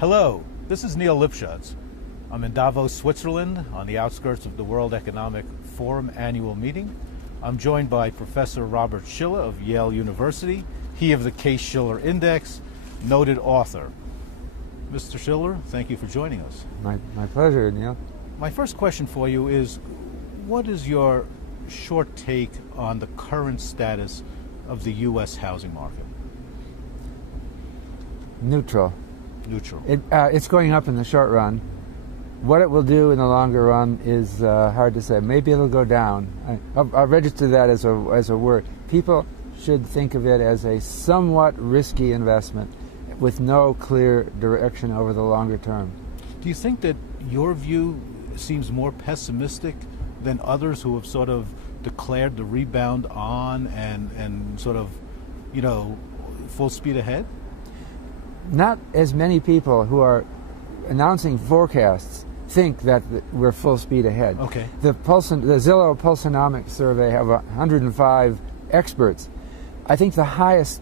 Hello, this is Neil Lipschutz. I'm in Davos, Switzerland, on the outskirts of the World Economic Forum annual meeting. I'm joined by Professor Robert Shiller of Yale University, he of the Case-Shiller Index, noted author. Mr. Shiller, thank you for joining us. My pleasure, Neil. My first question for you is, what is your short take on the current status of the U.S. housing market? Neutral. Neutral. It's going up in the short run. What it will do in the longer run is hard to say. Maybe it'll go down. I'll register that as a word. People should think of it as a somewhat risky investment with no clear direction over the longer term. Do you think that your view seems more pessimistic than others who have sort of declared the rebound on and sort of, full speed ahead? Not as many people who are announcing forecasts think that we're full speed ahead. Okay. The Zillow Pulsonomics survey have 105 experts. I think the highest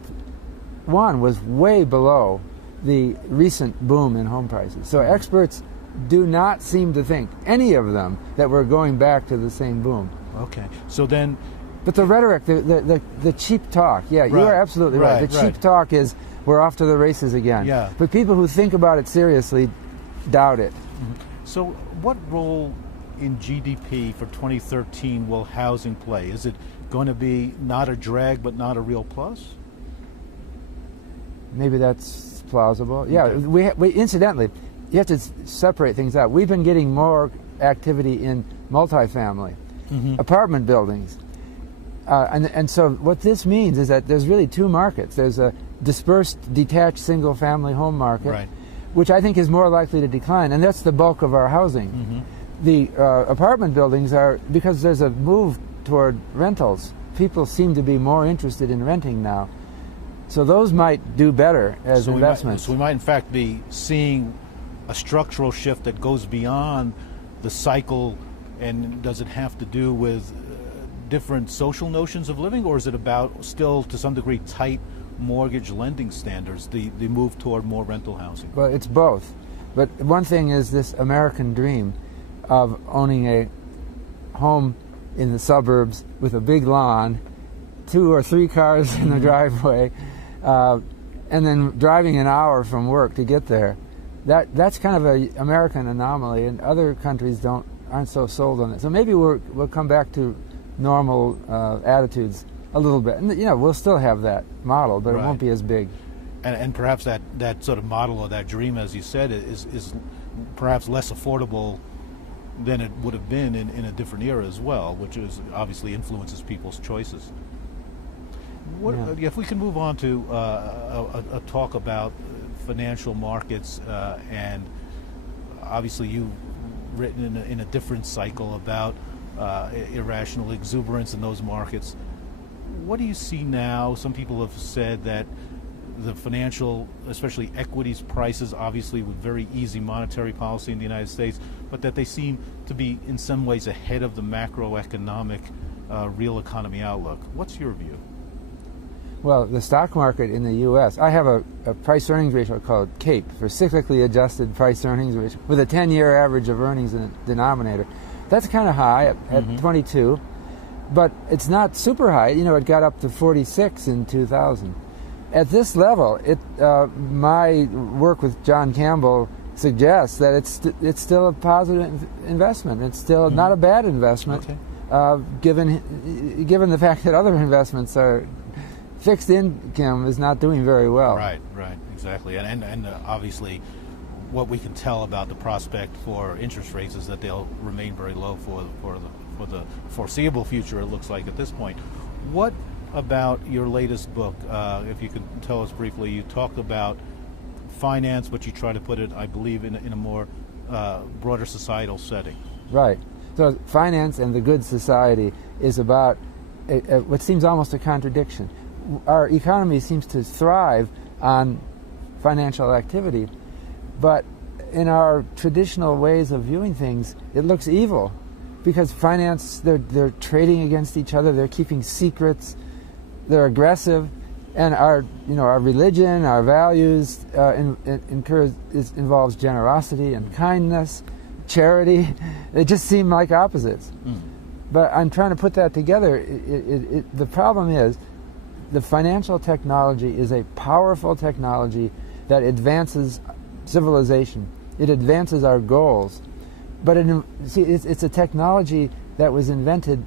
one was way below the recent boom in home prices. So experts do not seem to think, any of them, that we're going back to the same boom. Okay. So then... But the rhetoric, the cheap talk, yeah, you are absolutely right. The cheap talk is, we're off to the races again. Yeah. But people who think about it seriously doubt it. Mm-hmm. So what role in GDP for 2013 will housing play? Is it going to be not a drag but not a real plus? Maybe that's plausible. Yeah, okay. we incidentally, you have to separate things out. We've been getting more activity in multifamily, apartment buildings. And so what this means is that there's really two markets. There's a dispersed, detached, single-family home market, right, which I think is more likely to decline, and that's the bulk of our housing. The apartment buildings are, because there's a move toward rentals, people seem to be more interested in renting now. So those might do better as investments. So we might in fact be seeing a structural shift that goes beyond the cycle, and does it have to do with different social notions of living, or is it about still to some degree tight mortgage lending standards, the move toward more rental housing? Well, it's both. But one thing is this American dream of owning a home in the suburbs with a big lawn, 2 or 3 cars in the driveway, and then driving an hour from work to get there. That's kind of an American anomaly, and other countries aren't so sold on it. So maybe we'll come back to normal attitudes a little bit. And we'll still have that model, but it won't be as big. And perhaps that sort of model or that dream, as you said, is perhaps less affordable than it would have been in a different era as well, which obviously influences people's choices. If we can move on to a talk about financial markets, and obviously you've written in a different cycle about irrational exuberance in those markets. What do you see now? Some people have said that the financial, especially equities prices, obviously with very easy monetary policy in the United States, but that they seem to be in some ways ahead of the macroeconomic real economy outlook. What's your view? Well, the stock market in the U.S., I have a price-earnings ratio called CAPE, for cyclically adjusted price-earnings ratio, with a 10-year average of earnings in the denominator. That's kind of high at 22, but it's not super high. It got up to 46 in 2000. At this level, my work with John Campbell suggests that it's still a positive investment. It's still not a bad investment, given the fact that other investments are fixed income is not doing very well. Right, exactly, and obviously, what we can tell about the prospect for interest rates is that they'll remain very low for the foreseeable future, it looks like at this point. What about your latest book? If you could tell us briefly, you talked about finance, but you try to put it, I believe, in a more broader societal setting. Right. So finance and the good society is about what seems almost a contradiction. Our economy seems to thrive on financial activity, but in our traditional ways of viewing things, it looks evil, because finance, they're trading against each other, they're keeping secrets, they're aggressive, And our religion, our values involves generosity and kindness, charity. They just seem like opposites. But I'm trying to put that together. The problem is the financial technology is a powerful technology that advances civilization. It advances our goals. But it's a technology that was invented,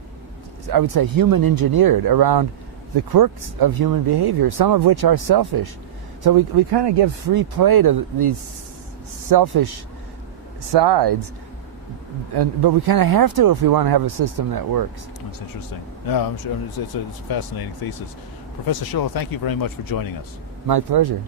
I would say, human engineered around the quirks of human behavior, some of which are selfish. So we kind of give free play to these selfish sides, but we kind of have to if we want to have a system that works. That's interesting. No, I'm sure it's a fascinating thesis. Professor Shiller, thank you very much for joining us. My pleasure.